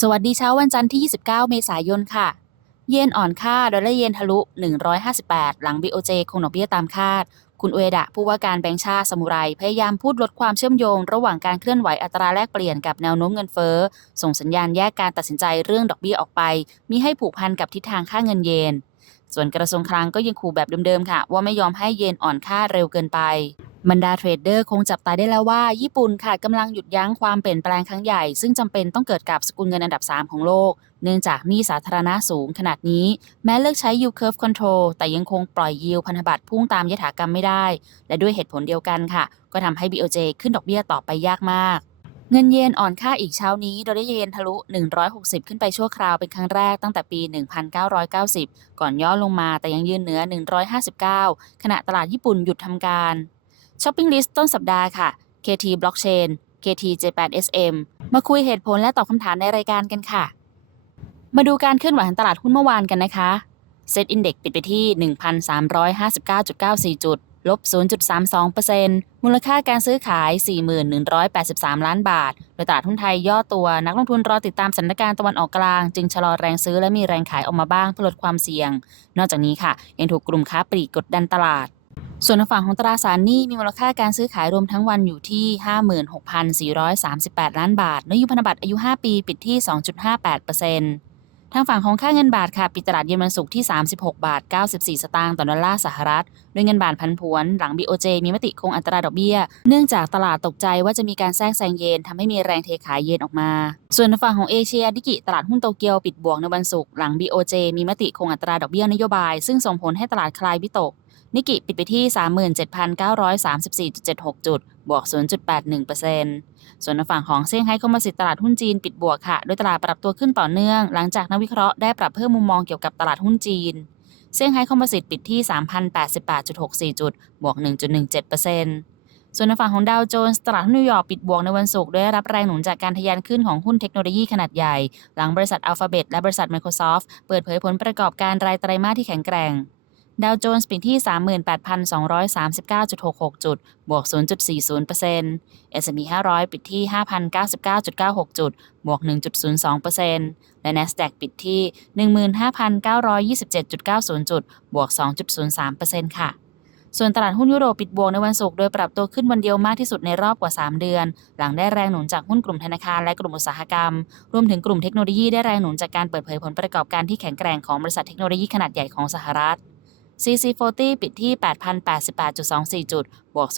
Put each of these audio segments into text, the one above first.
สวัสดีเช้าวันจันทร์ที่ 29 เมษายนค่ะ เยนอ่อนค่า ดอลลาร์เยนทะลุ 158 หลัง BOJ คงดอกเบี้ยตามคาด คุณอุเอดะผู้ว่าการแบงก์ชาติสมุไร พยายามพูดลดความเชื่อมโยง ระหว่างการเคลื่อนไหวอัตราแลกเปลี่ยนกับแนวโน้มเงินเฟ้อ ส่งสัญญาณแยกการตัดสินใจเรื่องดอกเบี้ยออกไป มีให้ผูกพันกับทิศทางค่าเงินเยน ส่วนกระทรวงคลังก็ยังขู่แบบเดิมๆค่ะ ว่าไม่ยอมให้เยนอ่อนค่าเร็วเกินไปบรรดาเทรดเดอร์คงจับตาได้แล้วว่า ญี่ปุ่นค่ะกำลังหยุดยั้งความเปลี่ยนแปลงครั้งใหญ่ ซึ่งจำเป็นต้องเกิดกับสกุลเงินอันดับ 3 ของโลก เนื่องจากหนี้สาธารณะสูงขนาดนี้ แม้เลิกใช้ yield curve control แต่ยังคงปล่อยยิวพันธบัตรพุ่งตามยถากรรมไม่ได้ และด้วยเหตุผลเดียวกันค่ะ ก็ทำให้ BOJ ขึ้นดอกเบี้ยต่อไปยากมาก เงินเยนอ่อนค่าอีกเช้านี้ดอลลาร์เยนทะลุ 160 ขึ้นไปชั่วคราวเป็นครั้งแรกตั้งแต่ปี 1990 ก่อนย่อลงมาแต่ยังยืนเหนือ 159 ขณะตลาดญี่ปุ่นหยุดทำการช้อปปิ้งลิสต์ต้นสัปดาห์ค่ะ KT Blockchain KT J8SM มาคุยเหตุผลและตอบคำถามในรายการกันค่ะ มาดูการเคลื่อนไหวของตลาดหุ้นเมื่อวานกันนะคะเซ็ตอินเด็กปิดไปที่ 1,359.94 จุด ลบ 0.32%มูลค่าการซื้อขาย 4,183 ล้านบาท โดยตลาดหุ้นไทยย่อตัวนักลงทุนรอติดตามสถานการณ์ตะวันออกกลาง จึงชะลอแรงซื้อและมีแรงขายออกมาบ้างเพื่อลดความเสี่ยง นอกจากนี้ค่ะ ยังถูกกลุ่มค้าปลีกกดดันตลาดส่วนฝั่งของตราสารหนี้มีมูลค่าการซื้อขายรวมทั้งวันอยู่ที่ 56,438 ล้านบาทนโยพันธบัตรอายุ 5 ปีปิดที่ 2.58% ทางฝั่งของค่าเงินบาทค่ะปิดตลาดเย็นวันศุกร์ที่ 36 บาท 94 สตางค์ต่อดอลลาร์สหรัฐด้วยเงินบาทพันผวน หลัง BOJ มีมติคงอัตราดอกเบี้ย เนื่องจากตลาดตกใจว่าจะมีการแทรกแซงเยนทำให้มีแรงเทขายเยนออกมา ส่วนฝั่งของเอเชียดิกิตลาดหุ้นโตเกียวปิดบวกในวันศุกร์หลัง BOJ มีมติคงอัตราดอกเบี้ยนโยบาย ซึ่งส่งผลให้ตลาดคลายวิตก นิกิปิดไปที่ 37,934.76 จุด บวก 0.81%ส่วนฝั่งของเซี่ยงไฮ้คอมโพสิตตลาดหุ้นจีนปิดบวกค่ะ โดยตลาดปรับตัวขึ้นต่อเนื่อง หลังจากนักวิเคราะห์ได้ปรับเพิ่มมุมมองเกี่ยวกับตลาดหุ้นจีน เซี่ยงไฮ้คอมโพสิตปิดที่ 3,088.64 จุด บวก 1.17%ส่วนในฝั่งของดาวโจนส์ตลาดหุ้นนิวยอร์กปิดบวกในวันศุกร์ด้วยรับแรงหนุนจากการทะยานขึ้นของหุ้นเทคโนโลยีขนาดใหญ่ หลังบริษัท Alphabet และบริษัท Microsoft เปิดเผยผลประกอบการรายไตรมาสที่แข็งแกร่ง ดาวโจนส์ปิดที่ 38,239.66 จุด บวก 0.40% S&P 500 ปิดที่ 5,099.96 จุด บวก 1.02%และ NASDAQ ปิดที่ 15,927.90 จุด บวก 2.03%ค่ะ ส่วนตลาดหุ้นยุโรปปิดบวกในวันศุกร์โดยปรับตัวขึ้นวันเดียวมากที่สุดในรอบกว่า 3 เดือน หลังได้แรงหนุนจากหุ้นกลุ่มธนาคารและกลุ่มอุตสาหกรรม รวมถึงกลุ่มเทคโนโลยีได้แรงหนุนจากการเปิดเผยผลประกอบการที่แข็งแกร่งของบริษัทเทคโนโลยีขนาดใหญ่ของสหรัฐ CC40 ปิดที่ 8,088.24 จุด บวก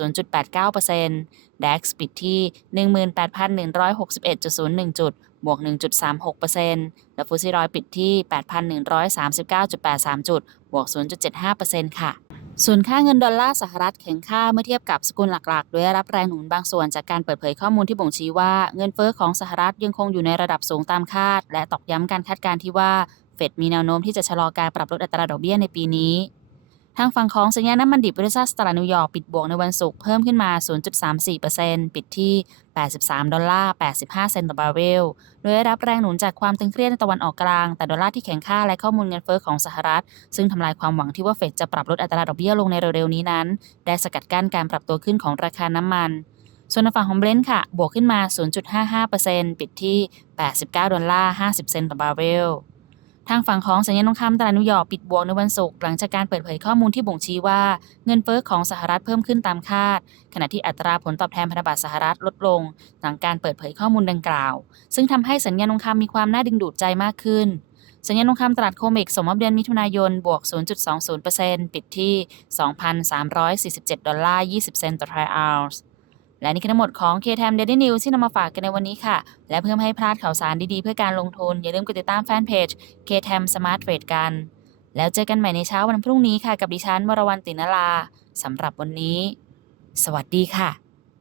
0.89% DAX ปิดที่ 18,161.01 จุด บวก 1.36%และฟุตซีร้อยปิดที่ 8,139.83 จุด บวก 0.75%ค่ะส่วนค่าเงินดอลลาร์สหรัฐแข็งค่าเมื่อเทียบกับสกุลหลักๆ โดยได้รับแรงหนุนบางส่วนจากการเปิดเผยข้อมูลที่บ่งชี้ว่าเงินเฟอ้อของสหรัฐยังคงอยู่ในระดับสูงตามคาด และตอกย้ำการคาดการณ์ที่ว่าเฟดมีแนวโน้มที่จะชะลอการปรับลดอัตราดอกเบี้ยในปีนี้ ทางฝั่งของสัญญาณน้ำมันดิบบริษัทตลาดนิวยอร์กปิดบวกในวันศุกร์เพิ่มขึ้นมา 0.34%ปิดที่ 83 ดอลลาร์ 85 เซนต์ต่อบาร์เรล โดยได้รับแรงหนุนจากความตึงเครียดในตะวันออกกลาง แต่ดอลลาร์ที่แข็งค่าและข้อมูลเงินเฟ้อของสหรัฐ ซึ่งทำลายความหวังที่ว่าเฟดจะปรับลดอัตราดอกเบี้ยลงในเร็วๆนี้นั้น ได้สกัดกั้นการปรับตัวขึ้นของราคาน้ำมันส่วนในฝั่งของเบรนท์ค่ะ บวกขึ้นมา 0.55%ปิดที่ 89 ดอลลาร์ 50 เซนต์ต่อบาร์เรล ทางฝั่งของสัญญาณทองคำตลาดนิวยอร์กปิดบวกในวันศุกร์หลังจากการเปิดเผยข้อมูลที่บ่งชี้ว่าเงินเฟ้อของสหรัฐเพิ่มขึ้นตามคาด ขณะที่อัตราผลตอบแทนพันธบัตรสหรัฐลดลง หลังการเปิดเผยข้อมูลดังกล่าว ซึ่งทำให้สัญญาณทองคำมีความน่าดึงดูดใจมากขึ้น สัญญาณทองคำตลาดโคเมกสมมติเดือนมิถุนายนบวก 0.20%ปิดที่ 2,347 ดอลลาร์ 20 เซนต์ต่อทรัลออนซ์ และนี่คือทั้งหมดของ KTM Daily News ที่นำมาฝากกันในวันนี้ค่ะ และเพื่อไม่ให้พลาดข่าวสารดีๆ เพื่อการลงทุน อย่าลืมกดติดตามแฟนเพจ KTM Smart Trade กัน แล้วเจอกันใหม่ในเช้าวันพรุ่งนี้ค่ะ กับดิฉันวรวรรณตินลาสำหรับวันนี้ สวัสดีค่ะ